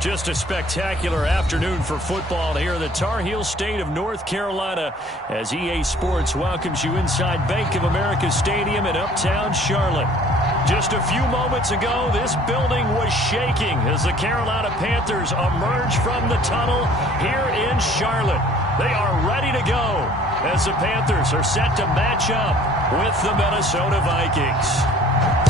Just a spectacular afternoon for football here in the Tar Heel state of North Carolina as EA Sports welcomes you inside Bank of America Stadium in uptown Charlotte. Just a few moments ago, this building was shaking as the Carolina Panthers emerge from the tunnel here in Charlotte. They are ready to go as the Panthers are set to match up with the Minnesota Vikings.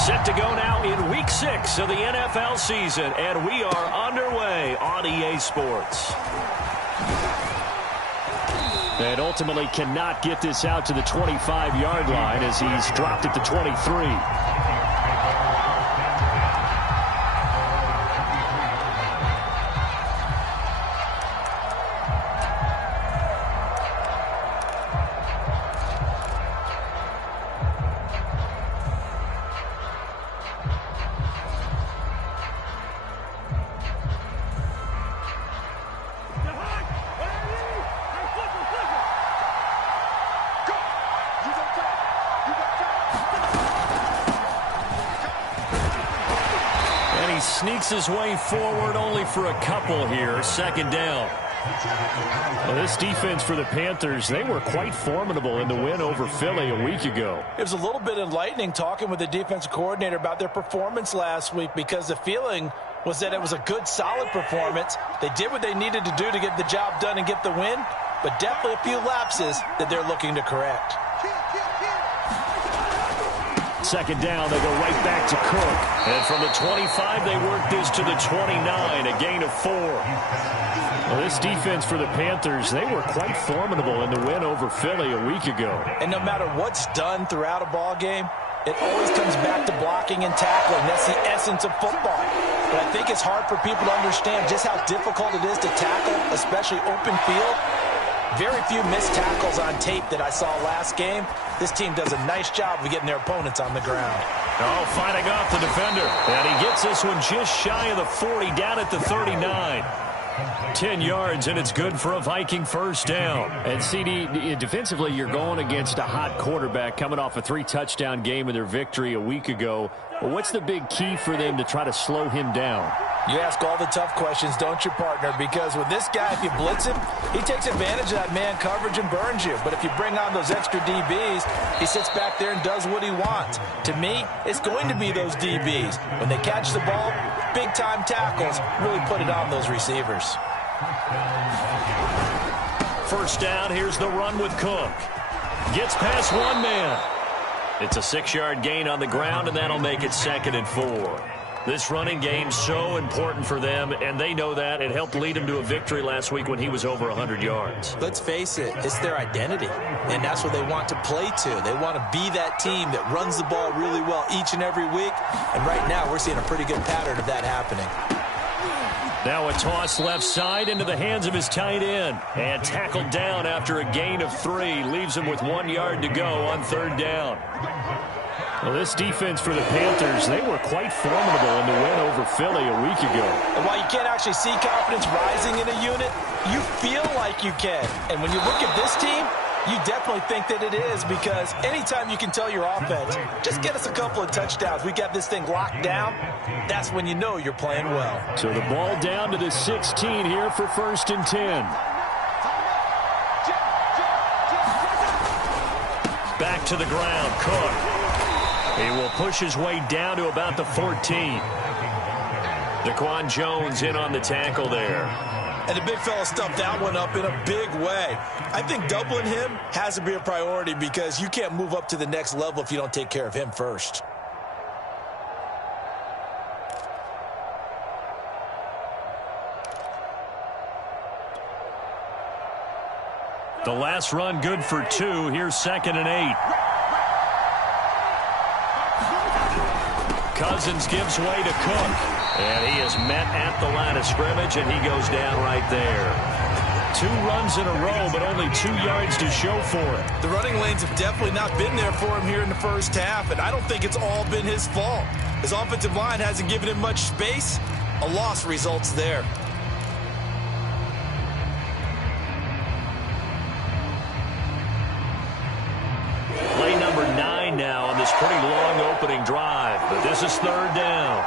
Set to go now in Week 6 of the NFL season, and we are underway on EA Sports. And ultimately cannot get this out to the 25-yard line as he's dropped at the 23. Sneaks his way forward only for a couple here. Second down. Well, this defense for the Panthers, they were quite formidable in the win over Philly a week ago. It was a little bit enlightening talking with the defensive coordinator about their performance last week because the feeling was that it was a good, solid performance. They did what they needed to do to get the job done and get the win, but definitely a few lapses that they're looking to correct. Second down, they go right back to Cook. And from the 25, they work this to the 29, a gain of 4. Well, this defense for the Panthers, they were quite formidable in the win over Philly a week ago. And no matter what's done throughout a ball game, it always comes back to blocking and tackling. That's the essence of football. But I think it's hard for people to understand just how difficult it is to tackle, especially open field. Very few missed tackles on tape that I saw last game. This team does a nice job of getting their opponents on the ground. Oh, fighting off the defender. And he gets this one just shy of the 40, down at the 39. 10 yards, and it's good for a Viking first down. And, CD, defensively, you're going against a hot quarterback coming off a 3-touchdown game in their victory a week ago. Well, what's the big key for them to try to slow him down? You ask all the tough questions, don't you, partner? Because with this guy, if you blitz him, he takes advantage of that man coverage and burns you. But if you bring on those extra DBs, he sits back there and does what he wants. To me, it's going to be those DBs. When they catch the ball, big-time tackles, really put it on those receivers. First down, here's the run with Cook. Gets past one man. It's a 6-yard gain on the ground, and that'll make it 2nd and 4. This running game so important for them, and they know that. It helped lead them to a victory last week when he was over 100 yards. Let's face it, it's their identity, and that's what they want to play to. They want to be that team that runs the ball really well each and every week, and right now we're seeing a pretty good pattern of that happening. Now a toss left side into the hands of his tight end, and tackled down after a gain of 3. Leaves him with 1 yard to go on 3rd down. Well, this defense for the Panthers, they were quite formidable in the win over Philly a week ago. And while you can't actually see confidence rising in a unit, you feel like you can. And when you look at this team, you definitely think that it is, because anytime you can tell your offense, just get us a couple of touchdowns, we got this thing locked down, that's when you know you're playing well. So the ball down to the 16 here for 1st and 10. Back to the ground, Cook. He will push his way down to about the 14. Daquan Jones in on the tackle there. And the big fella stuffed that one up in a big way. I think doubling him has to be a priority because you can't move up to the next level if you don't take care of him first. The last run good for 2. Here's 2nd and 8. Cousins gives way to Cook. And he is met at the line of scrimmage, and he goes down right there. 2 runs in a row, but only 2 yards to show for it. The running lanes have definitely not been there for him here in the first half, and I don't think it's all been his fault. His offensive line hasn't given him much space. A loss results there. Play number 9 now on this pretty long opening drive, but this is 3rd down.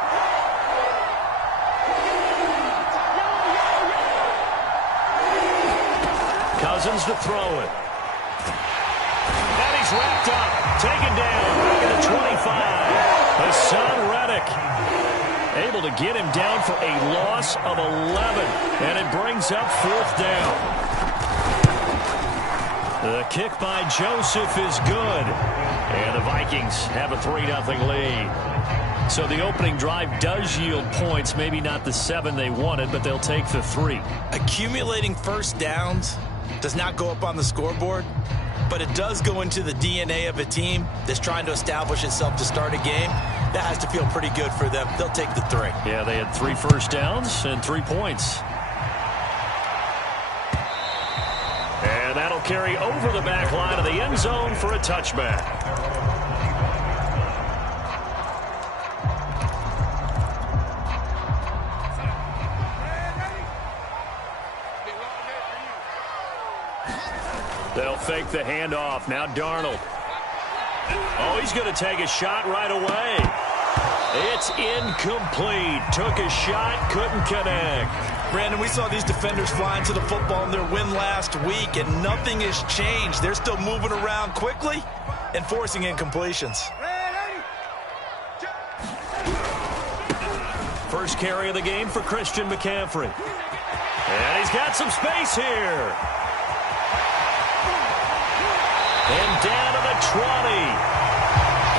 Cousins to throw it. And he's wrapped up. Taken down back at the 25. Hassan Reddick able to get him down for a loss of 11. And it brings up 4th down. The kick by Joseph is good. And the Vikings have a 3-0 lead. So the opening drive does yield points. Maybe not the 7 they wanted, but they'll take the 3. Accumulating first downs does not go up on the scoreboard, but it does go into the DNA of a team that's trying to establish itself to start a game. That has to feel pretty good for them. They'll take the 3. Yeah, they had 3 first downs and 3 points. And that'll carry over the back line of the end zone for a touchback. They'll fake the handoff. Now Darnold. Oh, he's going to take a shot right away. It's incomplete. Took a shot, couldn't connect. Brandon, we saw these defenders flying to the football in their win last week, and nothing has changed. They're still moving around quickly and forcing incompletions. First carry of the game for Christian McCaffrey. And he's got some space here. And down to the 20.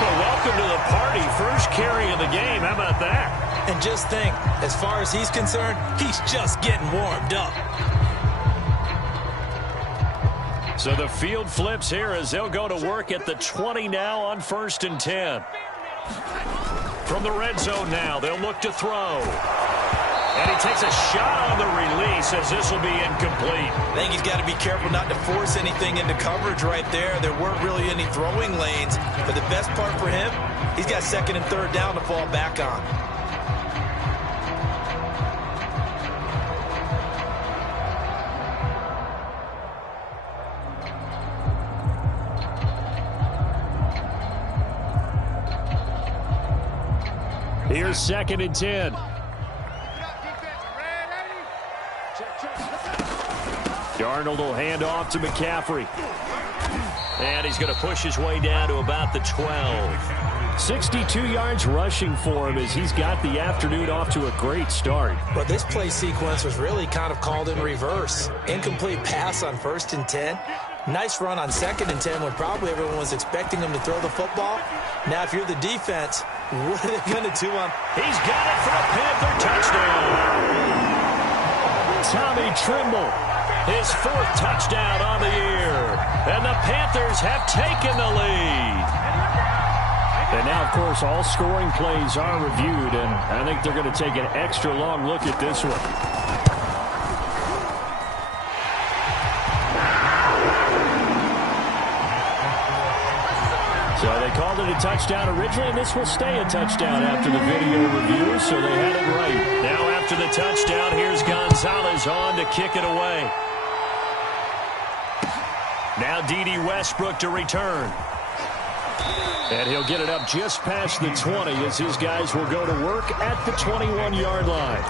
Well, welcome to the party. First carry of the game. How about that? And just think, as far as he's concerned, he's just getting warmed up. So the field flips here as they'll go to work at the 20 now on 1st and 10. From the red zone now, they'll look to throw. And he takes a shot on the release as this will be incomplete. I think he's got to be careful not to force anything into coverage right there. There weren't really any throwing lanes. But the best part for him, he's got 2nd and 3rd down to fall back on. Here's 2nd and 10. Darnold will hand off to McCaffrey. And he's going to push his way down to about the 12. 62 yards rushing for him as he's got the afternoon off to a great start. But this play sequence was really kind of called in reverse. Incomplete pass on 1st and 10. Nice run on 2nd and 10 when probably everyone was expecting him to throw the football. Now, if you're the defense, what are they going to do on? He's got it for a Panther touchdown. Tommy Trimble, his 4th touchdown on the year. And the Panthers have taken the lead. And now, of course, all scoring plays are reviewed, and I think they're going to take an extra long look at this one. So they called it a touchdown originally, and this will stay a touchdown after the video review, so they had it right. Now after the touchdown, here's Gonzalez on to kick it away. Now D.D. Westbrook to return. And he'll get it up just past the 20 as his guys will go to work at the 21-yard line.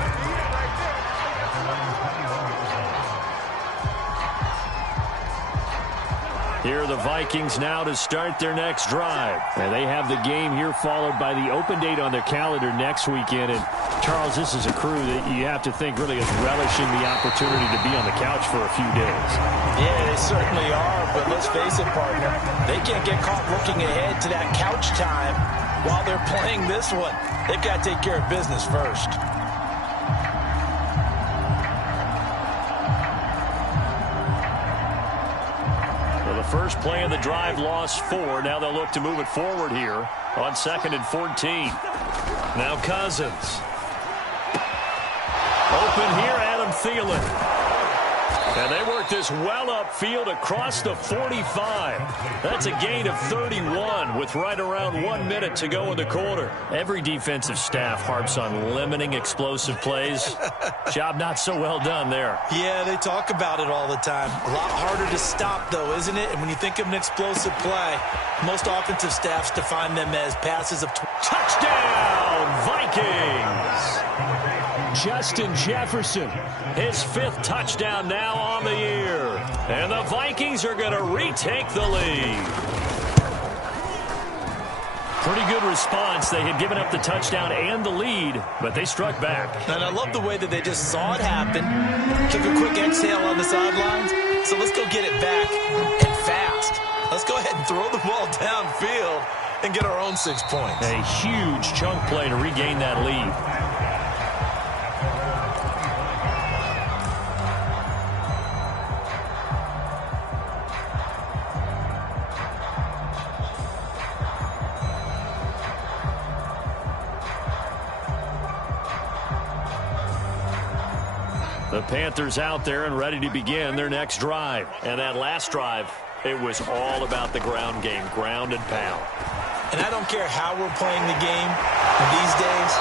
Here are the Vikings now to start their next drive. And they have the game here followed by the open date on their calendar next weekend. And, Charles, this is a crew that you have to think really is relishing the opportunity to be on the couch for a few days. Yeah, they certainly are. But let's face it, partner, they can't get caught looking ahead to that couch time while they're playing this one. They've got to take care of business first. First play of the drive, lost 4. Now they'll look to move it forward here on 2nd and 14. Now Cousins. Open here, Adam Thielen. And they work this well upfield across the 45. That's a gain of 31 with right around 1 minute to go in the quarter. Every defensive staff harps on limiting explosive plays. Job not so well done there. Yeah, they talk about it all the time. A lot harder to stop, though, isn't it? And when you think of an explosive play, most offensive staffs define them as passes of... Touchdown, Vikings! Justin Jefferson. His 5th touchdown now on the year. And the Vikings are going to retake the lead. Pretty good response. They had given up the touchdown and the lead, but they struck back. And I love the way that they just saw it happen. Took a quick exhale on the sidelines. So let's go get it back and fast. Let's go ahead and throw the ball downfield and get our own 6 points. A huge chunk play to regain that lead. The Panthers out there and ready to begin their next drive. And that last drive, it was all about the ground game, ground and pound. And I don't care how we're playing the game these days,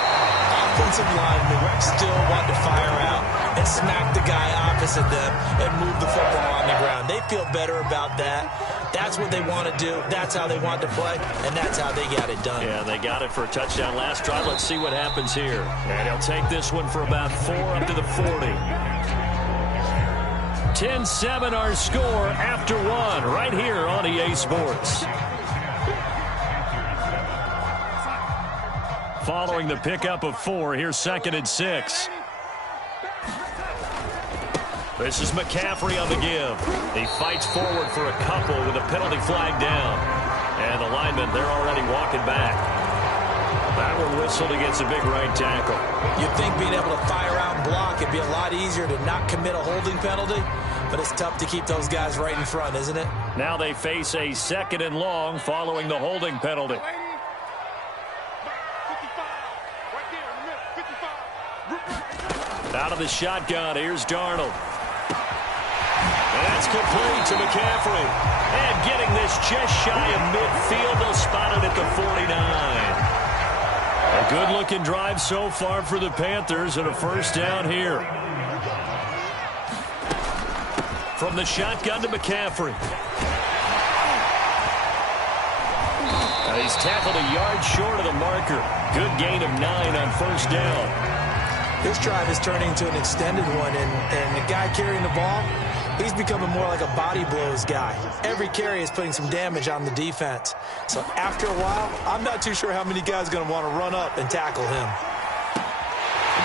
offensive linemen still want to fire out and smack the guy opposite them and move the football on the ground. They feel better about that. That's what they want to do. That's how they want to play, and that's how they got it done. Yeah, they got it for a touchdown last drive. Let's see what happens here. And he'll take this one for about 4 up to the 40. 10-7 our score after 1 right here on EA Sports. Following the pickup of 4, here's 2nd and 6. This is McCaffrey on the give. He fights forward for a couple with a penalty flag down. And the linemen, they're already walking back. That one whistled against a big right tackle. You'd think being able to fire out and block it'd be a lot easier to not commit a holding penalty, but it's tough to keep those guys right in front, isn't it? Now they face a 2nd and long following the holding penalty. Out of the shotgun, here's Darnold. And that's complete to McCaffrey. And getting this just shy of midfield, they'll spot it at the 49. A good-looking drive so far for the Panthers and a first down here. From the shotgun to McCaffrey. Now he's tackled a yard short of the marker. Good gain of 9 on first down. This drive is turning into an extended one, and the guy carrying the ball, he's becoming more like a body blows guy. Every carry is putting some damage on the defense. So after a while, I'm not too sure how many guys are going to want to run up and tackle him.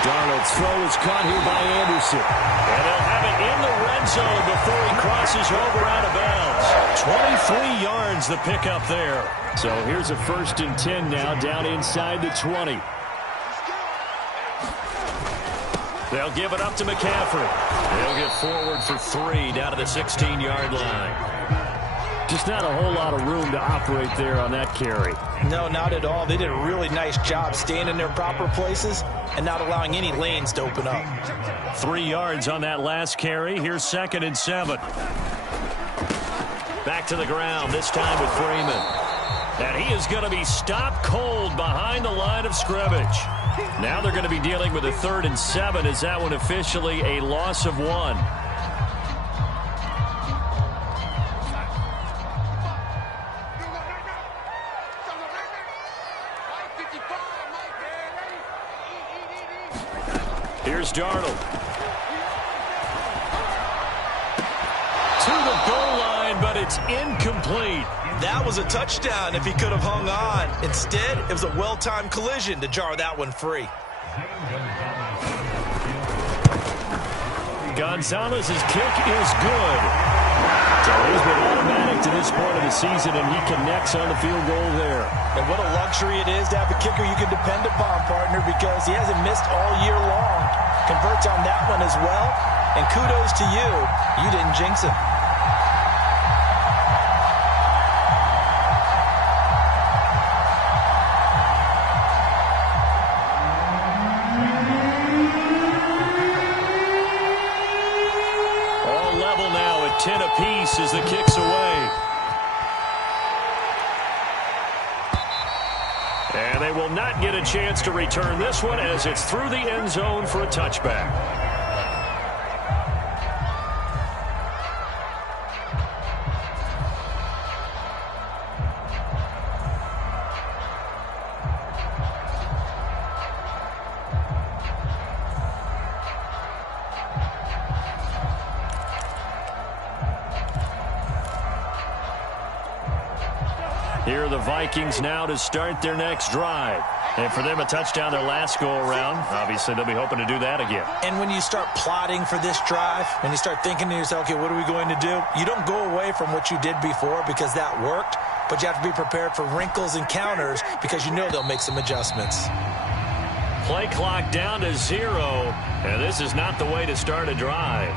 Darnold's throw is caught here by Anderson. And they'll have it in the red zone before he crosses over out of bounds. 23 yards the pickup there. So here's a 1st and 10 now down inside the 20. They'll give it up to McCaffrey. They'll get forward for 3 down to the 16-yard line. Just not a whole lot of room to operate there on that carry. No, not at all. They did a really nice job staying in their proper places and not allowing any lanes to open up. 3 yards on that last carry. Here's 2nd and 7. Back to the ground, this time with Freeman. And he is going to be stopped cold behind the line of scrimmage. Now they're going to be dealing with a 3rd and 7. Is that one officially a loss of 1? Here's Darnold. To the goal line, but it's incomplete. That was a touchdown if he could have hung on. Instead, it was a well-timed collision to jar that one free. Gonzalez's kick is good. So he's been automatic to this point of the season, and he connects on the field goal there. And what a luxury it is to have a kicker you can depend upon, partner, because he hasn't missed all year long. Converts on that one as well. And kudos to you. You didn't jinx him. All level now at 10 apiece as the kick's away. And they will not get a chance to return this one as it's through the end zone for a touchback. Here are the Vikings now to start their next drive. And for them, a touchdown their last go-around. Obviously, they'll be hoping to do that again. And when you start plotting for this drive, when you start thinking to yourself, okay, what are we going to do? You don't go away from what you did before because that worked, but you have to be prepared for wrinkles and counters because you know they'll make some adjustments. Play clock down to 0, and this is not the way to start a drive.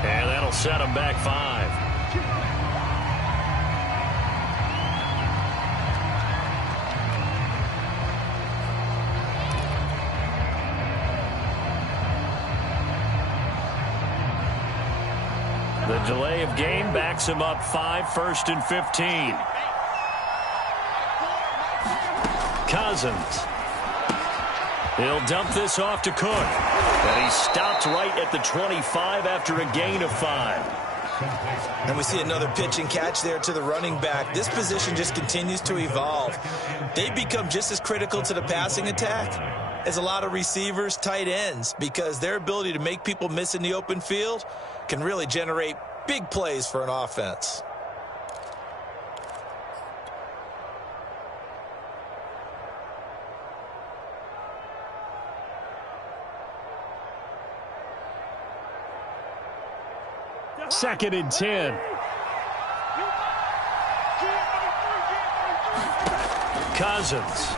And that'll set them back 5. The delay of game backs him up 5, 1st and 15. Cousins. He'll dump this off to Cook. And he's stopped right at the 25 after a gain of 5. And we see another pitch and catch there to the running back. This position just continues to evolve. They become just as critical to the passing attack as a lot of receivers, tight ends, because their ability to make people miss in the open field can really generate big plays for an offense. Second and 10. Cousins.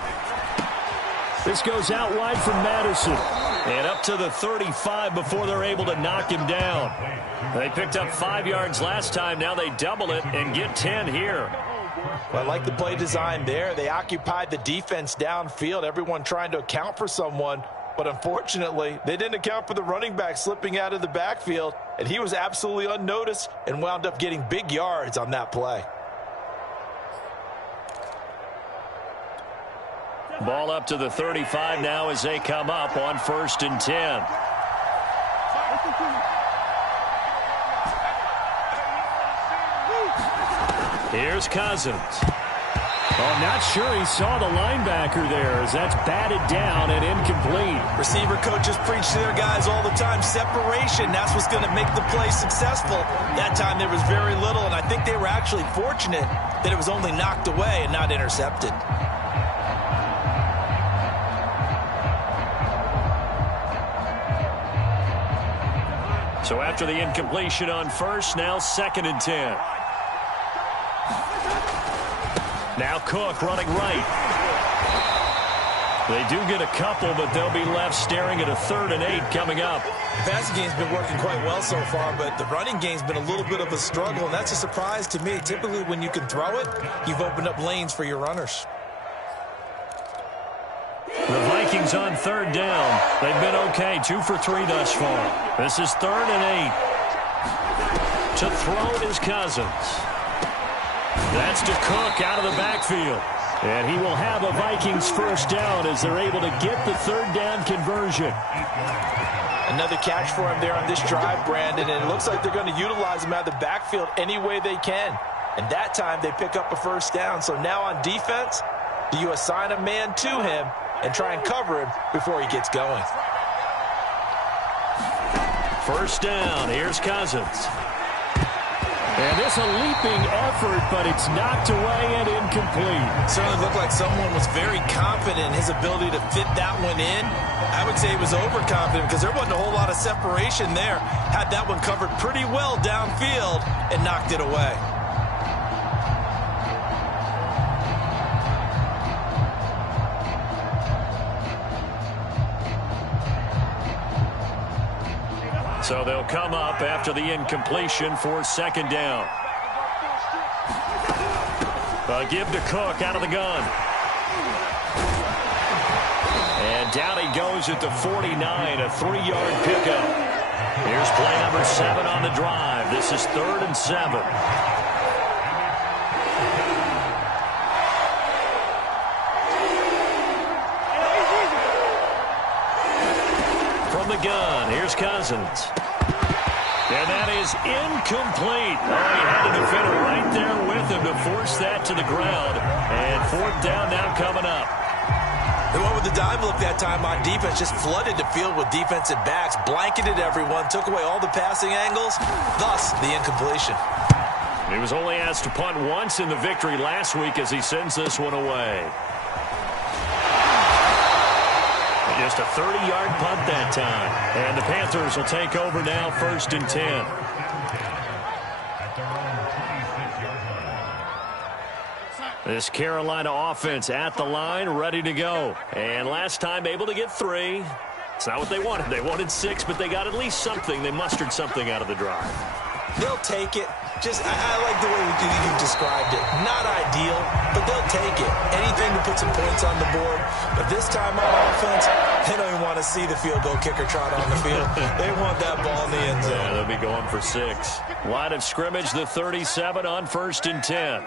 This goes out wide from Madison. And up to the 35 before they're able to knock him down. They picked up 5 yards last time. Now they double it and get 10 here. Well, I like the play design there. They occupied the defense downfield, everyone trying to account for someone. But unfortunately, they didn't account for the running back slipping out of the backfield. And he was absolutely unnoticed and wound up getting big yards on that play. Ball up to the 35 now as they come up on 1st and 10. Here's Cousins. Oh, not sure he saw the linebacker there as that's batted down and incomplete. Receiver coaches preach to their guys all the time. Separation, that's what's going to make the play successful. That time there was very little, and I think they were actually fortunate that it was only knocked away and not intercepted. So after the incompletion on 1st, now 2nd and 10. Now Cook running right. They do get a couple, but they'll be left staring at a 3rd and 8 coming up. The passing game's been working quite well so far, but the running game's been a little bit of a struggle, and that's a surprise to me. Typically, when you can throw it, you've opened up lanes for your runners. The Vikings on 3rd down. They've been okay, 2 for 3 thus far. This is 3rd and 8. To throw is Cousins. That's to Cook out of the backfield. And he will have a Vikings 1st down as they're able to get the 3rd down conversion. Another catch for him there on this drive, Brandon, and it looks like they're going to utilize him out of the backfield any way they can. And that time they pick up a 1st down. So now on defense, do you assign a man to him and try and cover him before he gets going? 1st down. Here's Cousins. And this a leaping effort, but it's knocked away and incomplete. Certainly looked like someone was very confident in his ability to fit that one in. I would say he was overconfident because there wasn't a whole lot of separation there. Had that one covered pretty well downfield and knocked it away. So they'll come up after the incompletion for 2nd down. A give to Cook out of the gun. And down he goes at the 49, a 3-yard pickup. Here's play number 7 on the drive. This is 3rd and 7. From the gun, here's Cousins. And that is incomplete. Oh, he had a defender right there with him to force that to the ground. And 4th down now coming up. They went with the dive look that time on defense, just flooded the field with defensive backs, blanketed everyone, took away all the passing angles, thus the incompletion. He was only asked to punt once in the victory last week as he sends this one away. Just a 30-yard punt that time. And the Panthers will take over now, 1st and 10. This Carolina offense at the line, ready to go. And last time able to get 3. It's not what they wanted. They wanted 6, but they got at least something. They mustered something out of the drive. They'll take it. I like the way you described it. Not ideal, but they'll take it. Anything to put some points on the board. But this time on offense, they don't even want to see the field goal kicker trot on the field. They want that ball in the end zone. Yeah, they'll be going for 6. Line of scrimmage, the 37 on 1st and 10.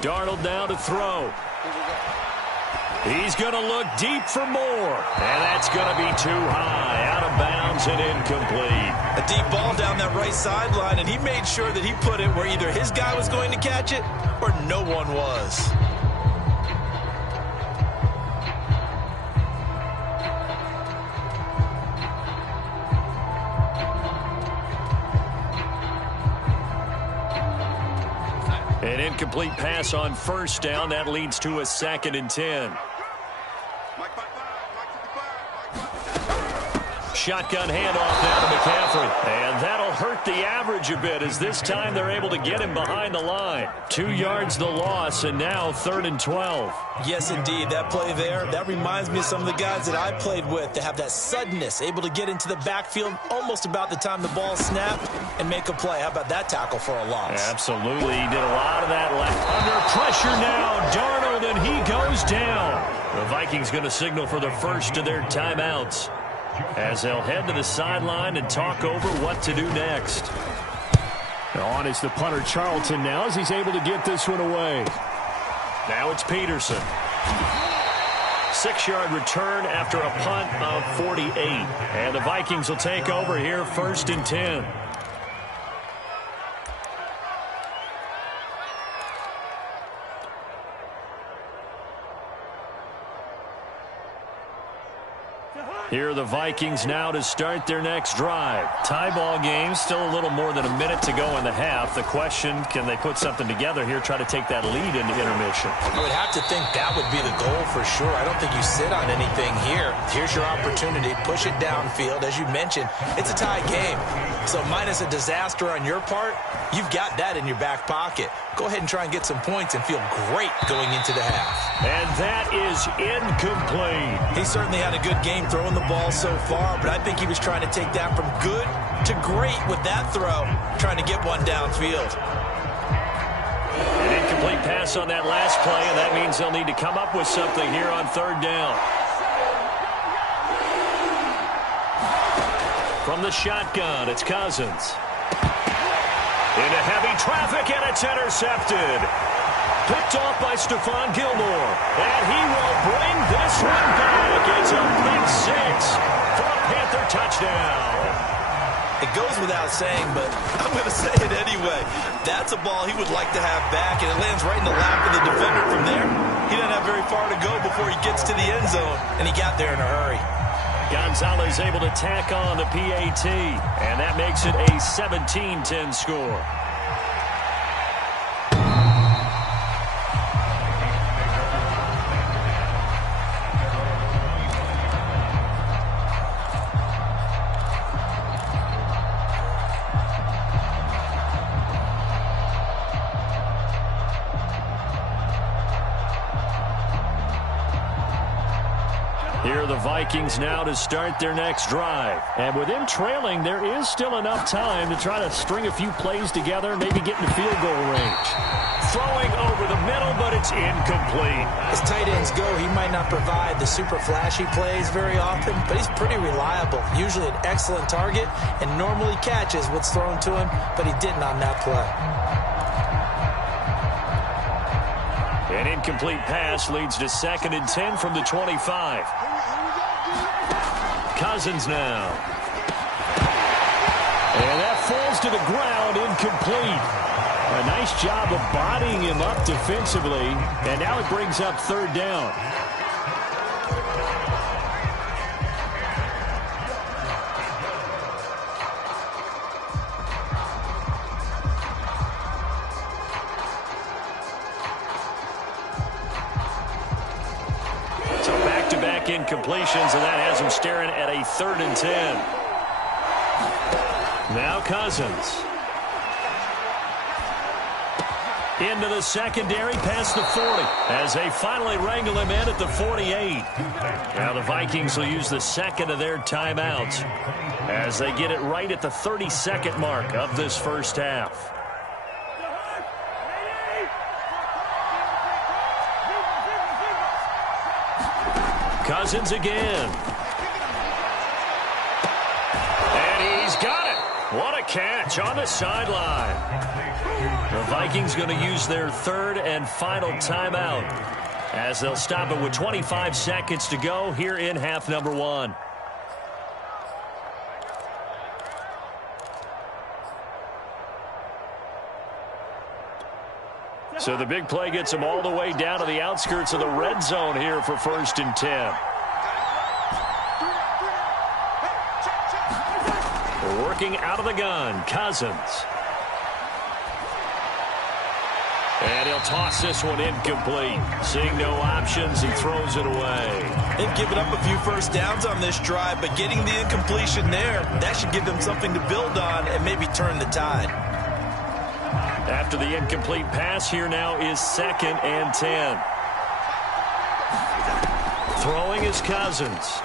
Darnold now to throw. He's going to look deep for more. And that's going to be too high. Out of bounds and incomplete. A deep ball down that right sideline, and he made sure that he put it where either his guy was going to catch it or no one was. An incomplete pass on 1st down. That leads to a 2nd and 10. Shotgun handoff now to McCaffrey. And that'll hurt the average a bit as this time they're able to get him behind the line. 2 yards the loss, and now 3rd and 12. Yes, indeed. That play there, that reminds me of some of the guys that I played with that have that suddenness, able to get into the backfield almost about the time the ball snapped and make a play. How about that tackle for a loss? Absolutely. He did a lot of that left. Under pressure now, Darnold, and he goes down. The Vikings going to signal for the first of their timeouts, as they'll head to the sideline and talk over what to do next. On is the punter Charlton now as he's able to get this one away. Now it's Peterson. 6-yard return after a punt of 48. And the Vikings will take over here, 1st and 10. Here are the Vikings now to start their next drive. Tie ball game, still a little more than a minute to go in the half. The question, can they put something together here, try to take that lead into intermission? I would have to think that would be the goal for sure. I don't think you sit on anything here. Here's your opportunity. Push it downfield. As you mentioned, it's a tie game. So minus a disaster on your part, you've got that in your back pocket. Go ahead and try and get some points and feel great going into the half. And that is incomplete. He certainly had a good game throwing the ball so far, but I think he was trying to take that from good to great with that throw, trying to get one downfield. An incomplete pass on that last play, and that means they'll need to come up with something here on 3rd down. From the shotgun, it's Cousins. Into heavy traffic, and it's intercepted. Picked off by Stephon Gilmore. And he will bring this one back. It's a pick 6 for a Panther touchdown. It goes without saying, but I'm going to say it anyway. That's a ball he would like to have back, and it lands right in the lap of the defender from there. He doesn't have very far to go before he gets to the end zone, and he got there in a hurry. Gonzalez able to tack on the PAT, and that makes it a 17-10 score. Here are the Vikings now to start their next drive. And with them trailing, there is still enough time to try to string a few plays together, maybe get in field goal range. Throwing over the middle, but it's incomplete. As tight ends go, he might not provide the super flashy plays very often, but he's pretty reliable. Usually an excellent target and normally catches what's thrown to him, but he didn't on that play. An incomplete pass leads to 2nd and 10 from the 25. Cousins now. And that falls to the ground, incomplete. A nice job of bodying him up defensively, and now it brings up 3rd down. back-to-back incompletions, and that has him staring at a 3rd and 10. Now Cousins. Into the secondary, past the 40, as they finally wrangle him in at the 48. Now the Vikings will use the second of their timeouts as they get it right at the 32nd mark of this first half. Cousins again. And he's got it. What a catch on the sideline. The Vikings going to use their 3rd and final timeout as they'll stop it with 25 seconds to go here in half number 1. So the big play gets them all the way down to the outskirts of the red zone here for 1st and 10. Working out of the gun, Cousins. And he'll toss this one incomplete. Seeing no options, he throws it away. They've given up a few first downs on this drive, but getting the incompletion there, that should give them something to build on and maybe turn the tide. After the incomplete pass, here now is 2nd and 10. Throwing is Cousins.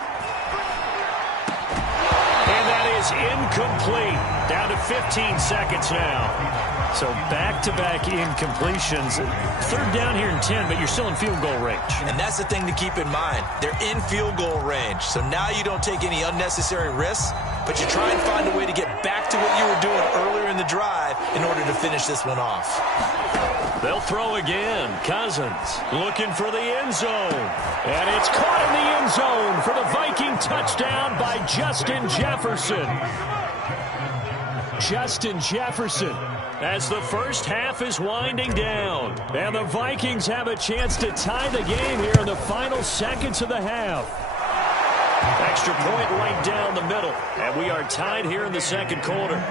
And that is incomplete. Down to 15 seconds now. So back-to-back incompletions. 3rd down here and 10, but you're still in field goal range. And that's the thing to keep in mind. They're in field goal range. So now you don't take any unnecessary risks, but you try and find a way to get back to what you were doing earlier in the drive in order to finish this one off. They'll throw again. Cousins looking for the end zone. And it's caught in the end zone for the Viking touchdown by Justin Jefferson. Justin Jefferson, as the first half is winding down. And the Vikings have a chance to tie the game here in the final seconds of the half. Extra point right down the middle. And we are tied here in the second quarter.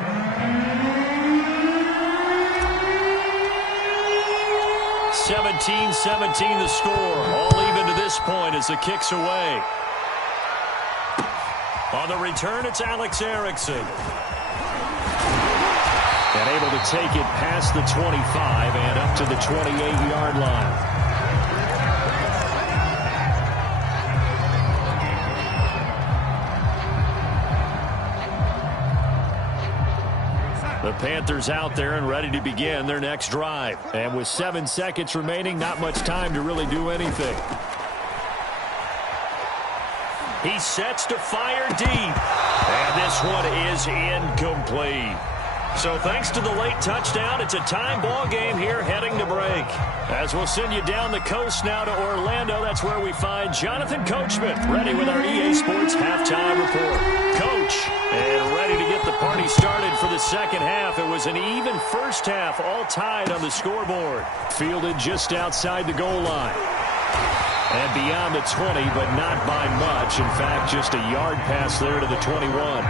17-17 the score. All even to this point as the kick's away. On the return, it's Alex Erickson. And able to take it past the 25 and up to the 28-yard line. The Panthers out there and ready to begin their next drive. And with 7 seconds remaining, not much time to really do anything. He sets to fire deep. And this one is incomplete. So thanks to the late touchdown, it's a time ball game here heading to break. As we'll send you down the coast now to Orlando, that's where we find Jonathan Coachman ready with our EA Sports halftime report. Coach, and ready to get the party started for the second half. It was an even first half, all tied on the scoreboard. Fielded just outside the goal line. And beyond the 20, but not by much. In fact, just a yard pass there to the 21.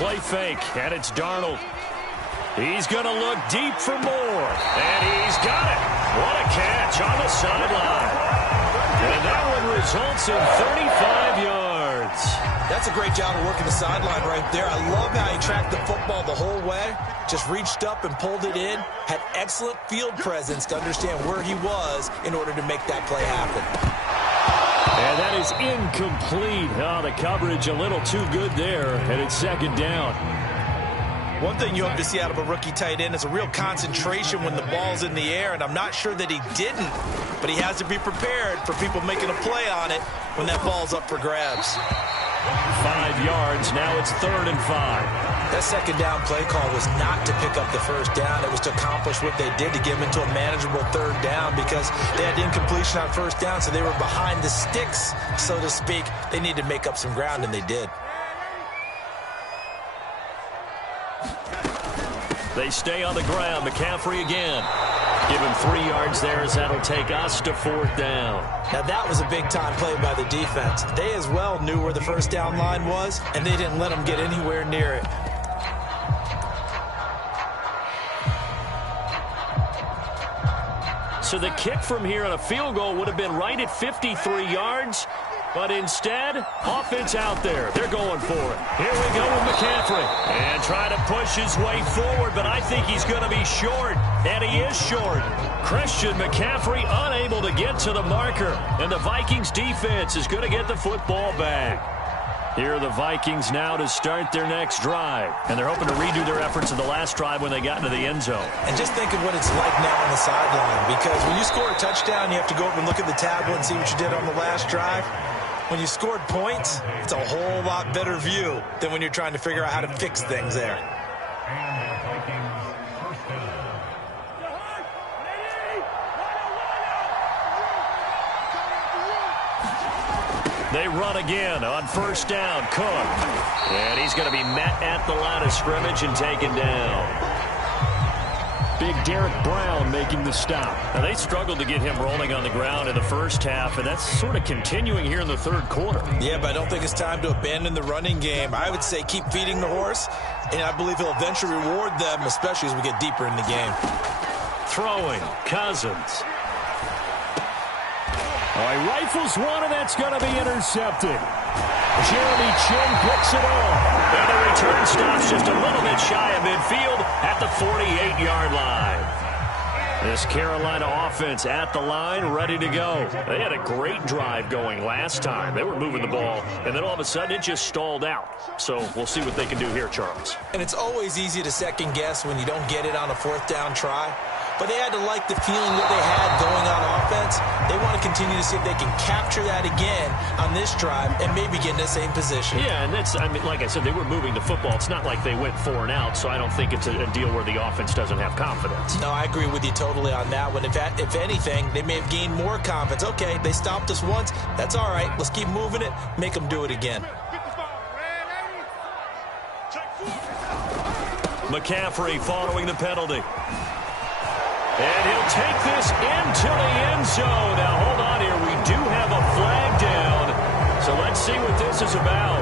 Play fake, and it's Darnold. He's going to look deep for more, and he's got it. What a catch on the sideline. And that one results in 35 yards. That's a great job of working the sideline right there. I love how he tracked the football the whole way, just reached up and pulled it in, had excellent field presence to understand where he was in order to make that play happen. And that is incomplete. Oh, the coverage a little too good there, and it's second down. One thing you hope to see out of a rookie tight end is a real concentration when the ball's in the air, and I'm not sure that he didn't, but he has to be prepared for people making a play on it when that ball's up for grabs. 5 yards, now it's 3rd and 5. That second down play call was not to pick up the first down. It was to accomplish what they did to get them into a manageable 3rd down because they had incompletion on first down, so they were behind the sticks, so to speak. They needed to make up some ground, and they did. They stay on the ground. McCaffrey again. Give him 3 yards there as that'll take us to 4th down. Now that was a big-time play by the defense. They as well knew where the first down line was, and they didn't let them get anywhere near it. So the kick from here on a field goal would have been right at 53 yards. But instead, offense out there. They're going for it. Here we go with McCaffrey. And trying to push his way forward, but I think he's going to be short. And he is short. Christian McCaffrey unable to get to the marker. And the Vikings defense is going to get the football back. Here are the Vikings now to start their next drive. And they're hoping to redo their efforts in the last drive when they got into the end zone. And just think of what it's like now on the sideline. Because when you score a touchdown, you have to go up and look at the tablet and see what you did on the last drive. When you scored points, it's a whole lot better view than when you're trying to figure out how to fix things there. They run again on 1st down. Cook. And he's going to be met at the line of scrimmage and taken down. Big Derek Brown making the stop. Now, they struggled to get him rolling on the ground in the first half, and that's sort of continuing here in the 3rd quarter. Yeah, but I don't think it's time to abandon the running game. I would say keep feeding the horse, and I believe he'll eventually reward them, especially as we get deeper in the game. Throwing, Cousins. Oh, he rifles one, and that's going to be intercepted. Jeremy Chin picks it off. And the return stops just a little bit shy of midfield at the 48-yard line. This Carolina offense at the line, ready to go. They had a great drive going last time. They were moving the ball, and then all of a sudden it just stalled out. So we'll see what they can do here, Charles. And it's always easy to second guess when you don't get it on a 4th down try. But they had to like the feeling what they had going on offense. They want to continue to see if they can capture that again on this drive and maybe get in the same position. Yeah, and that's, I mean, like I said, they were moving the football. It's not like they went 4 and out, so I don't think it's a deal where the offense doesn't have confidence. No, I agree with you totally on that one. If anything, they may have gained more confidence. Okay, they stopped us once. That's all right. Let's keep moving it. Make them do it again. McCaffrey following the penalty. And he'll take this into the end zone. Now, hold on here. We do have a flag down. So let's see what this is about.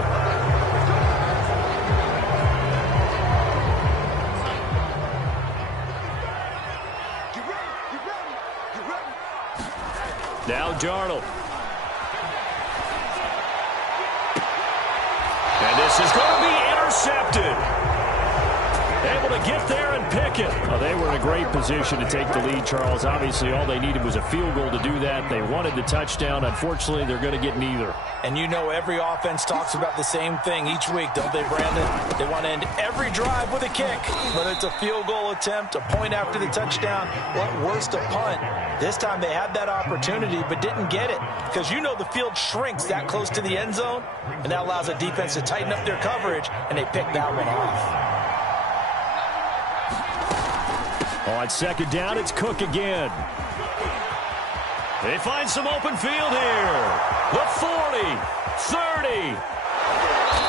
Now Darnold. And this is going to be intercepted. Able to get there and pick it. Well, they were in a great position to take the lead, Charles. Obviously, all they needed was a field goal to do that. They wanted the touchdown. Unfortunately, they're going to get neither. And you know every offense talks about the same thing each week, don't they, Brandon? They want to end every drive with a kick. Whether it's a field goal attempt, a point after the touchdown, what worst, a punt. This time they had that opportunity but didn't get it because you know the field shrinks that close to the end zone, and that allows the defense to tighten up their coverage, and they picked that one off. On 2nd down, it's Cook again. They find some open field here. The 40, 30.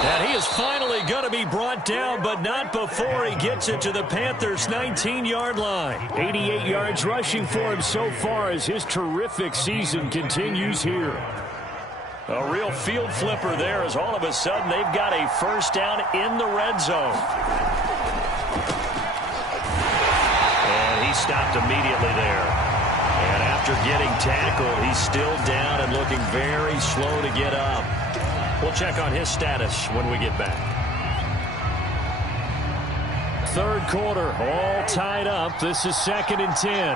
And he is finally going to be brought down, but not before he gets it to the Panthers' 19-yard line. 88 yards rushing for him so far as his terrific season continues here. A real field flipper there as all of a sudden they've got a 1st down in the red zone. He stopped immediately there. And after getting tackled, he's still down and looking very slow to get up. We'll check on his status when we get back. 3rd quarter, all tied up. This is 2nd and 10.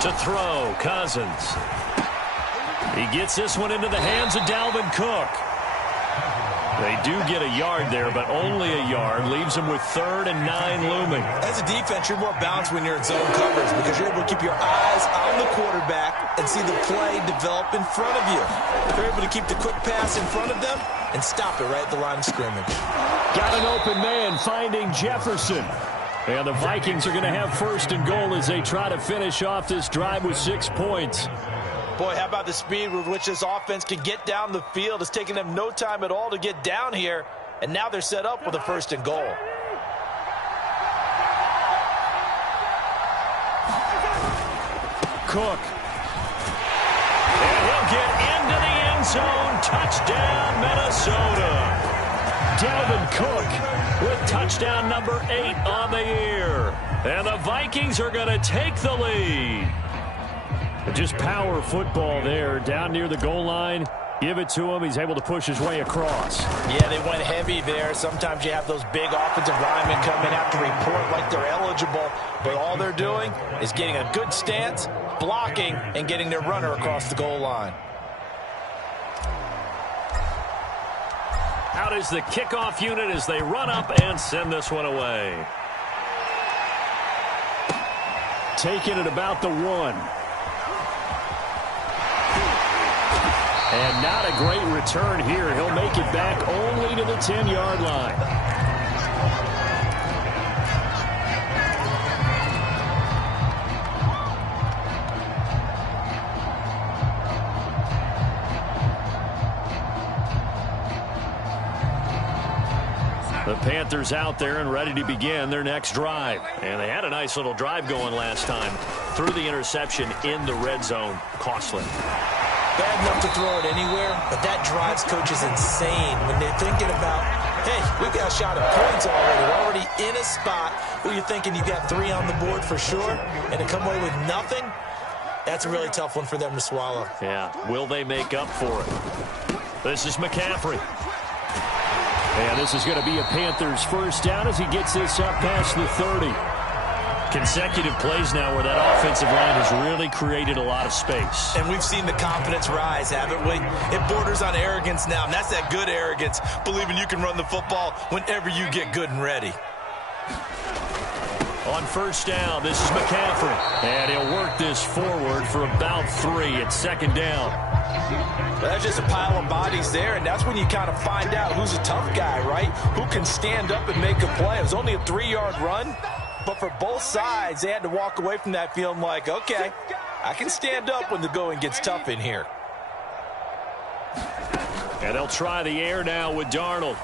To throw, Cousins. He gets this one into the hands of Dalvin Cook. They do get a yard there, but only a yard. Leaves them with 3rd and 9 looming. As a defense, you're more balanced when you're in zone coverage because you're able to keep your eyes on the quarterback and see the play develop in front of you. You're able to keep the quick pass in front of them and stop it right at the line of scrimmage. Got an open man finding Jefferson. And the Vikings are going to have 1st and goal as they try to finish off this drive with 6 points. Boy, how about the speed with which this offense can get down the field? It's taken them no time at all to get down here, and now they're set up with a 1st and goal. Cook. And he'll get into the end zone. Touchdown, Minnesota. Dalvin Cook with touchdown number 8 on the year. And the Vikings are going to take the lead. Just power football there down near the goal line. Give it to him. He's able to push his way across. Yeah, they went heavy there. Sometimes you have those big offensive linemen come in, have to report like they're eligible. But all they're doing is getting a good stance, blocking, and getting their runner across the goal line. Out is the kickoff unit as they run up and send this one away. Taking it about the 1. And not a great return here. He'll make it back only to the 10-yard line. The Panthers out there and ready to begin their next drive. And they had a nice little drive going last time. Threw the interception in the red zone. Costly. Bad enough to throw it anywhere, but that drives coaches insane when they're thinking about, hey, we've got a shot at points already. We're already in a spot where you're thinking you got 3 on the board for sure, and to come away with nothing, that's a really tough one for them to swallow. Yeah, will they make up for it? This is McCaffrey. And this is going to be a Panthers first down as he gets this up past the 30. Consecutive plays now where that offensive line has really created a lot of space. And we've seen the confidence rise, haven't we? It borders on arrogance now, and that's that good arrogance, believing you can run the football whenever you get good and ready. On first down, this is McCaffrey. And he'll work this forward for about 3 at second down. Well, that's just a pile of bodies there, and that's when you kind of find out who's a tough guy, right? Who can stand up and make a play. It was only a 3-yard run. But for both sides, they had to walk away from that feeling like, okay, I can stand up when the going gets tough in here. And they'll try the air now with Darnold.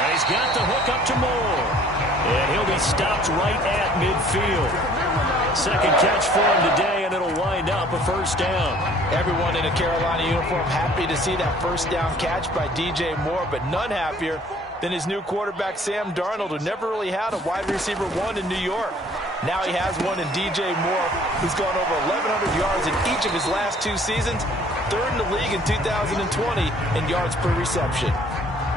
And he's got the hook up to Moore. And he'll be stopped right at midfield. Second catch for him today, and it'll wind up a first down. Everyone in a Carolina uniform happy to see that first down catch by DJ Moore, but none happier than his new quarterback, Sam Darnold, who never really had a wide receiver 1 in New York. Now he has one in DJ Moore, who's gone over 1,100 yards in each of his last 2 seasons, 3rd in the league in 2020 in yards per reception.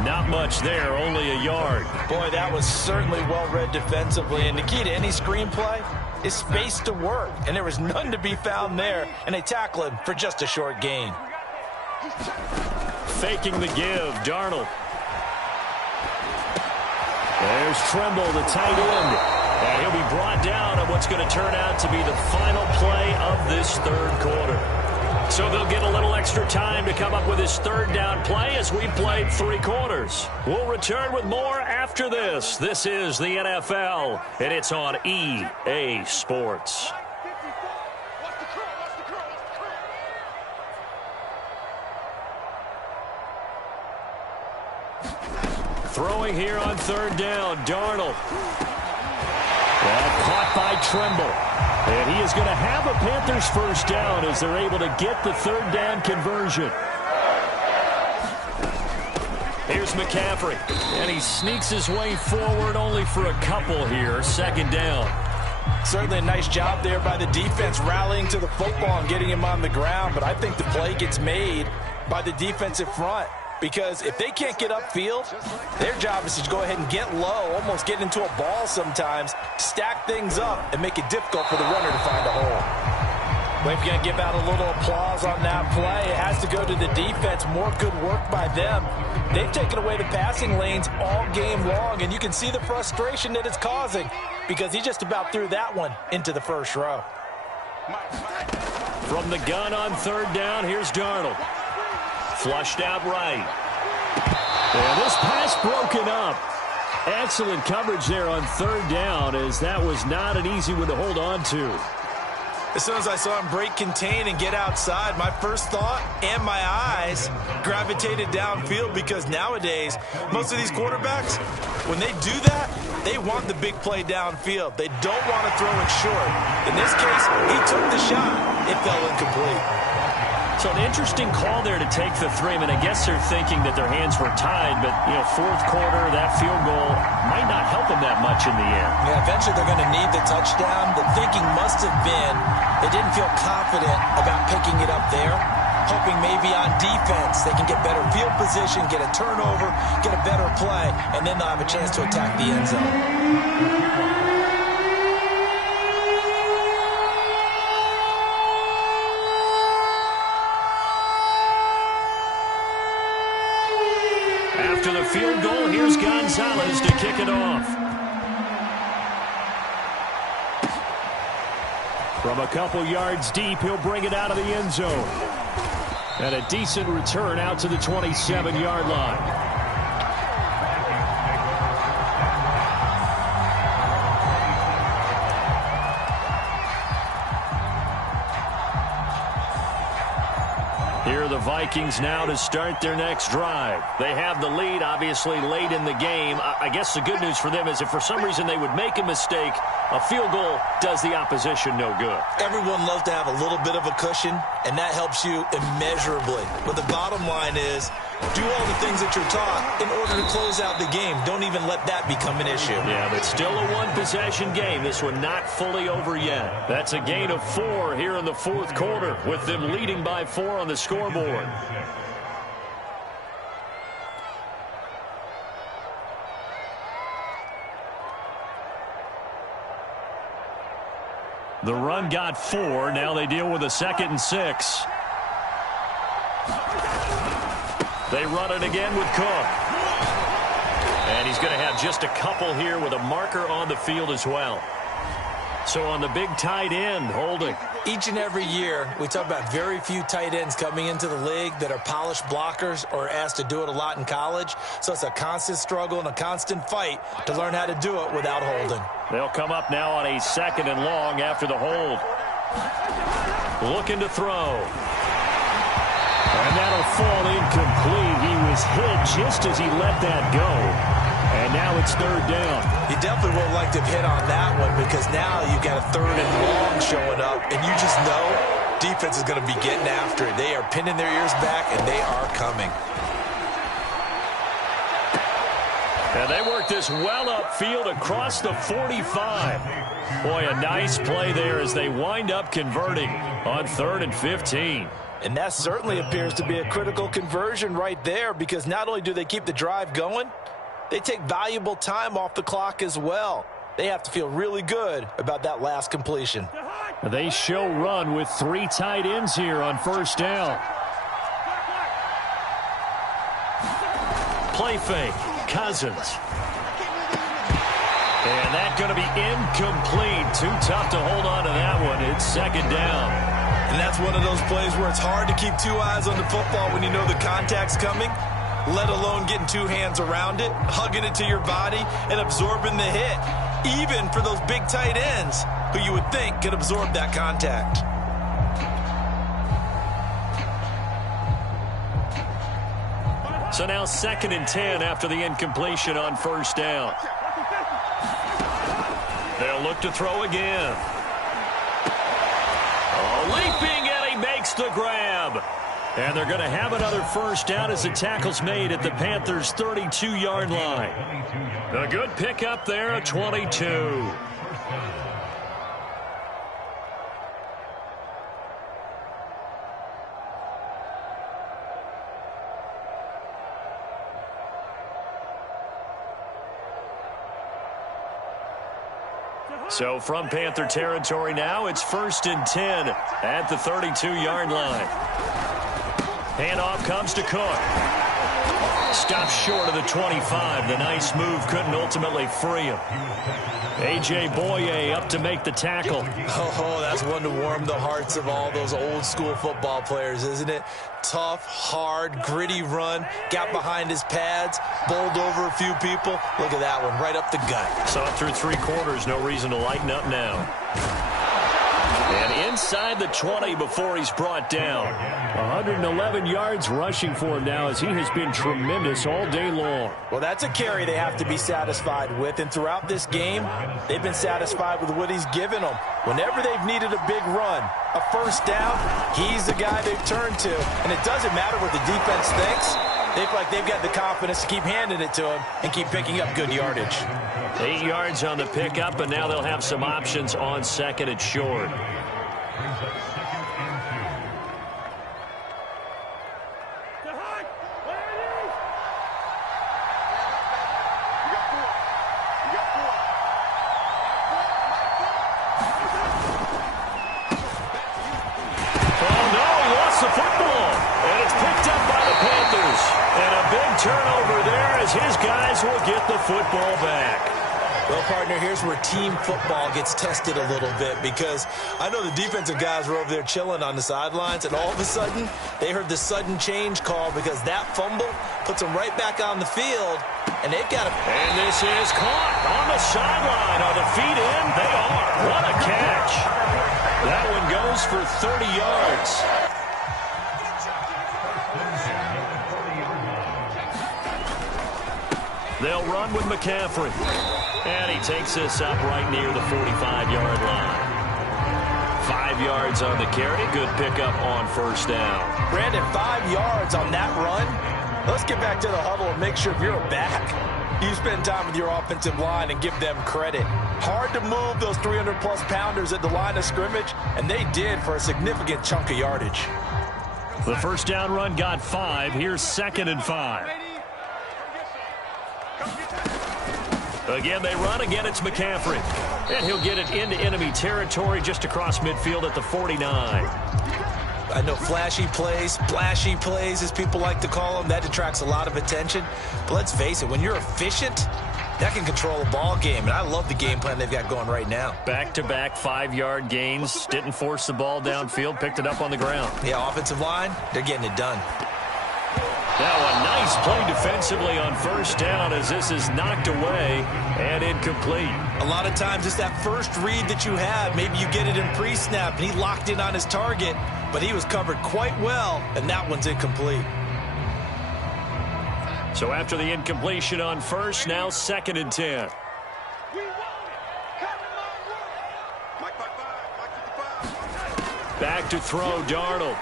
Not much there, only a yard. Boy, that was certainly well-read defensively, and the key to any screenplay is space to work, and there was none to be found there, and they tackle him for just a short gain. Faking the give, Darnold. There's Tremble, the tight end. And he'll be brought down on what's going to turn out to be the final play of this 3rd quarter. So they'll get a little extra time to come up with his 3rd down play as we played 3 quarters. We'll return with more after this. This is the NFL, and it's on EA Sports. Throwing here on 3rd down, Darnold. Caught by Tremble. And he is going to have a Panthers first down as they're able to get the 3rd down conversion. Here's McCaffrey. And he sneaks his way forward only for a couple here. 2nd down. Certainly a nice job there by the defense rallying to the football and getting him on the ground. But I think the play gets made by the defensive front. Because if they can't get upfield, their job is to go ahead and get low, almost get into a ball sometimes, stack things up, and make it difficult for the runner to find a hole. Well, if you're going to give out a little applause on that play, it has to go to the defense. More good work by them. They've taken away the passing lanes all game long, and you can see the frustration that it's causing because he just about threw that one into the first row. From the gun on 3rd down, here's Darnold. Flushed out right. And this pass broken up. Excellent coverage there on 3rd down as that was not an easy one to hold on to. As soon as I saw him break contain and get outside, my first thought and my eyes gravitated downfield, because nowadays, most of these quarterbacks, when they do that, they want the big play downfield. They don't want to throw it short. In this case, he took the shot. It fell incomplete. So an interesting call there to take the 3. I mean, I guess they're thinking that their hands were tied, but, you know, fourth quarter, that field goal might not help them that much in the end. Yeah, eventually they're going to need the touchdown. The thinking must have been they didn't feel confident about picking it up there, hoping maybe on defense they can get better field position, get a turnover, get a better play, and then they'll have a chance to attack the end zone. After the field goal, here's Gonzalez to kick it off. From a couple yards deep, he'll bring it out of the end zone. And a decent return out to the 27-yard line. Here are the Vikings now to start their next drive. They have the lead, obviously, late in the game. I guess the good news for them is if for some reason they would make a mistake, a field goal does the opposition no good. Everyone loves to have a little bit of a cushion, and that helps you immeasurably. But the bottom line is, do all the things that you're taught in order to close out the game. Don't even let that become an issue. Yeah, but still a one-possession game. This one not fully over yet. That's a gain of 4 here in the fourth quarter, with them leading by 4 on the scoreboard. The run got 4. Now they deal with a 2nd and 6. They run it again with Cook. And he's going to have just a couple here with a marker on the field as well. So on the big tight end, holding. Each and every year, we talk about very few tight ends coming into the league that are polished blockers or asked to do it a lot in college. So it's a constant struggle and a constant fight to learn how to do it without holding. They'll come up now on a 2nd and long after the hold. Looking to throw. And that'll fall incomplete. He was hit just as he let that go. And now it's 3rd down. You definitely would like to have hit on that one, because now you've got a 3rd and long showing up, and you just know defense is going to be getting after it. They are pinning their ears back, and they are coming. And they work this well upfield across the 45. Boy, a nice play there as they wind up converting on 3rd and 15. And that certainly appears to be a critical conversion right there, because not only do they keep the drive going, they take valuable time off the clock as well. They have to feel really good about that last completion. They show run with 3 tight ends here on 1st down. Play fake. Cousins. And that's going to be incomplete. Too tough to hold on to that one. It's 2nd down. And that's one of those plays where it's hard to keep 2 eyes on the football when you know the contact's coming, let alone getting 2 hands around it, hugging it to your body, and absorbing the hit, even for those big tight ends who you would think could absorb that contact. So now 2nd and 10 after the incompletion on 1st down. They'll look to throw again. Leaping, and he makes the grab. And they're going to have another 1st down as the tackle's made at the Panthers' 32-yard line. A good pickup there at 22. So from Panther territory now, it's 1st and 10 at the 32-yard line. Handoff comes to Cook. Stops short of the 25. The nice move couldn't ultimately free him. A.J. Boye up to make the tackle. Oh, that's one to warm the hearts of all those old-school football players, isn't it? Tough, hard, gritty run. Got behind his pads, bowled over a few people. Look at that one, right up the gut. Saw it through 3 quarters. No reason to lighten up now. And inside the 20 before he's brought down. 111 yards rushing for him now as he has been tremendous all day long. Well, that's a carry they have to be satisfied with. And throughout this game, they've been satisfied with what he's given them. Whenever they've needed a big run, a first down, he's the guy they've turned to. And it doesn't matter what the defense thinks. They feel like they've got the confidence to keep handing it to him and keep picking up good yardage. 8 yards on the pickup, and now they'll have some options on second and short. Turnover there as his guys will get the football back. Well, partner, here's where team football gets tested a little bit, because I know the defensive guys were over there chilling on the sidelines, and all of a sudden they heard the sudden change call because that fumble puts them right back on the field, and they've got to... And this is caught on the sideline. Are the feet in? They are. What a catch. That one goes for 30 yards. They'll run with McCaffrey. And he takes this up right near the 45-yard line. 5 yards on the carry. Good pickup on first down. Brandon, 5 yards on that run. Let's get back to the huddle and make sure if you're a back, you spend time with your offensive line and give them credit. Hard to move those 300-plus pounders at the line of scrimmage, and they did for a significant chunk of yardage. The first down run got 5. Here's 2nd and 5. Again, they run. Again, it's McCaffrey. And he'll get it into enemy territory just across midfield at the 49. I know flashy plays, splashy plays, as people like to call them, that attracts a lot of attention. But let's face it, when you're efficient, that can control a ball game. And I love the game plan they've got going right now. Back-to-back 5-yard gains. Didn't force the ball downfield. Picked it up on the ground. Yeah, offensive line, they're getting it done. Now a nice play defensively on first down as this is knocked away and incomplete. A lot of times it's that first read that you have. Maybe you get it in pre-snap and he locked in on his target, but he was covered quite well, and that one's incomplete. So after the incompletion on first, now 2nd and 10. Back to throw, Darnold.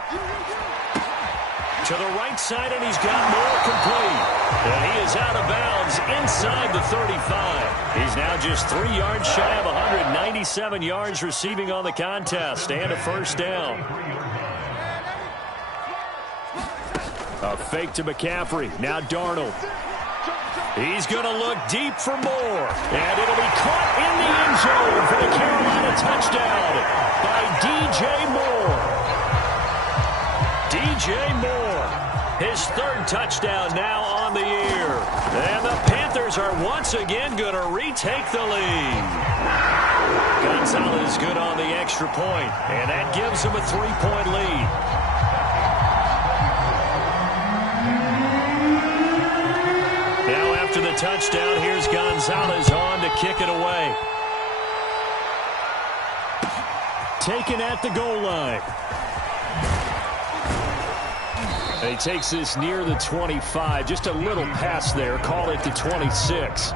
To the right side, and he's got more complete. And he is out of bounds inside the 35. He's now just 3 yards shy of 197 yards receiving on the contest and a first down. A fake to McCaffrey. Now Darnold. He's going to look deep for more. And it'll be caught in the end zone for the Carolina touchdown by DJ Moore. DJ Moore, his 3rd touchdown now on the year. And the Panthers are once again going to retake the lead. Gonzalez good on the extra point, and that gives him a 3-point lead. Now after the touchdown, here's Gonzalez on to kick it away. Taken at the goal line. And he takes this near the 25. Just a little pass there. Call it the 26.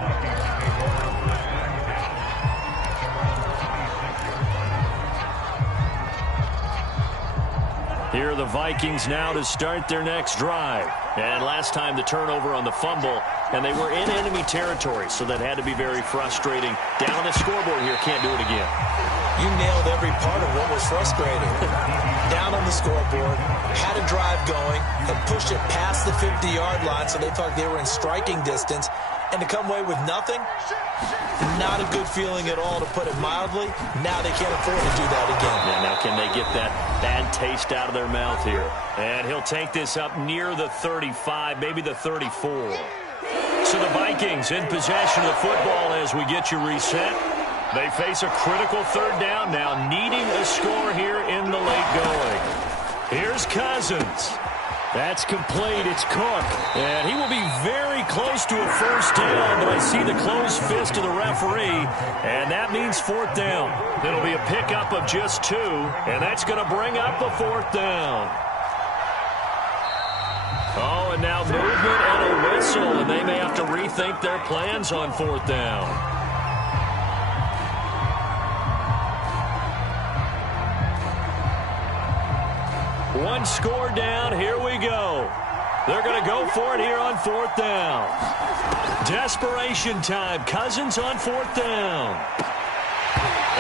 Here are the Vikings now to start their next drive. And last time the turnover on the fumble, and they were in enemy territory, so that had to be very frustrating. Down on the scoreboard here, can't do it again. You nailed every part of what was frustrating. Down on the scoreboard, had a drive going, and pushed it past the 50-yard line, so they thought they were in striking distance. And to come away with nothing, not a good feeling at all, to put it mildly. Now they can't afford to do that again. Yeah, now can they get that bad taste out of their mouth here? And he'll take this up near the 35, maybe the 34. So the Vikings in possession of the football as we get you reset. They face a critical 3rd down now, needing a score here in the late going. Here's Cousins. That's complete. It's Cook. And he will be very close to a first down, but I see the closed fist of the referee, and that means fourth down. It'll be a pickup of just 2, and that's going to bring up a fourth down. Oh, and now movement and a whistle, and they may have to rethink their plans on fourth down. One score down. Here we go. They're going to go for it here on fourth down. Desperation time. Cousins on fourth down.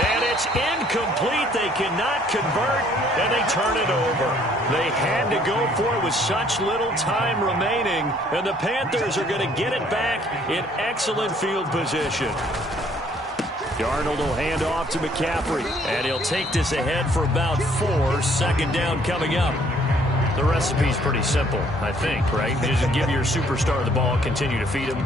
And it's incomplete. They cannot convert, and they turn it over. They had to go for it with such little time remaining, and the Panthers are going to get it back in excellent field position. Darnold will hand off to McCaffrey, and he'll take this ahead for about 4. Second down coming up. The recipe's pretty simple, I think, right? Just give your superstar the ball, continue to feed him.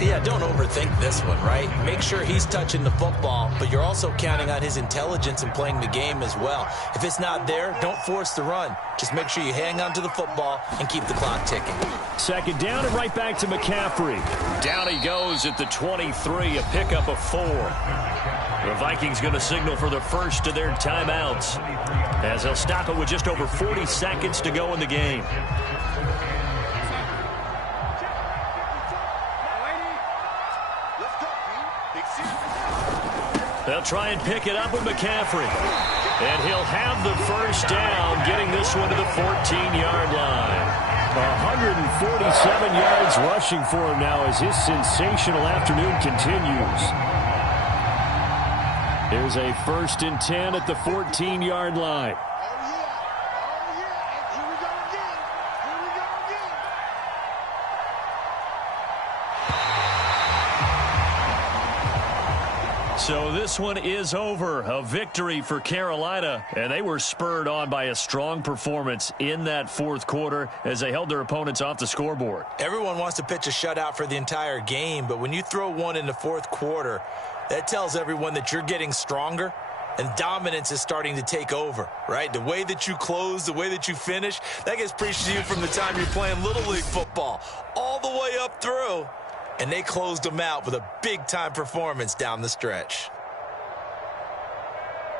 Yeah, don't overthink this one, right? Make sure he's touching the football, but you're also counting on his intelligence in playing the game as well. If it's not there, don't force the run. Just make sure you hang on to the football and keep the clock ticking. Second down and right back to McCaffrey. Down he goes at the 23, a pickup of 4. The Vikings going to signal for the first of their timeouts, as they'll stop it with just over 40 seconds to go in the game. They'll try and pick it up with McCaffrey. And he'll have the first down, getting this one to the 14-yard line. 147 yards rushing for him now as his sensational afternoon continues. Here's a 1st and 10 at the 14-yard line. So this one is over. A victory for Carolina, and they were spurred on by a strong performance in that fourth quarter as they held their opponents off the scoreboard. Everyone wants to pitch a shutout for the entire game, but when you throw one in the fourth quarter, that tells everyone that you're getting stronger and dominance is starting to take over, right? The way that you close, the way that you finish, that gets preached to you from the time you're playing Little League football all the way up through. And they closed them out with a big-time performance down the stretch.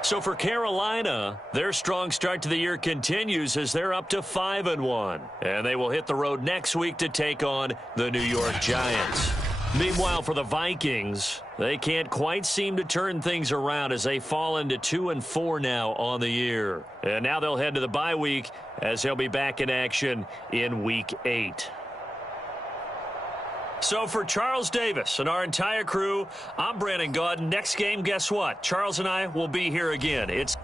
So for Carolina, their strong start to the year continues as they're up to 5-1. And they will hit the road next week to take on the New York Giants. Meanwhile, for the Vikings, they can't quite seem to turn things around as they fall into 2-4 now on the year. And now they'll head to the bye week as they'll be back in action in Week 8. So for Charles Davis and our entire crew, I'm Brandon Gaudin. Next game, guess what? Charles and I will be here again. It's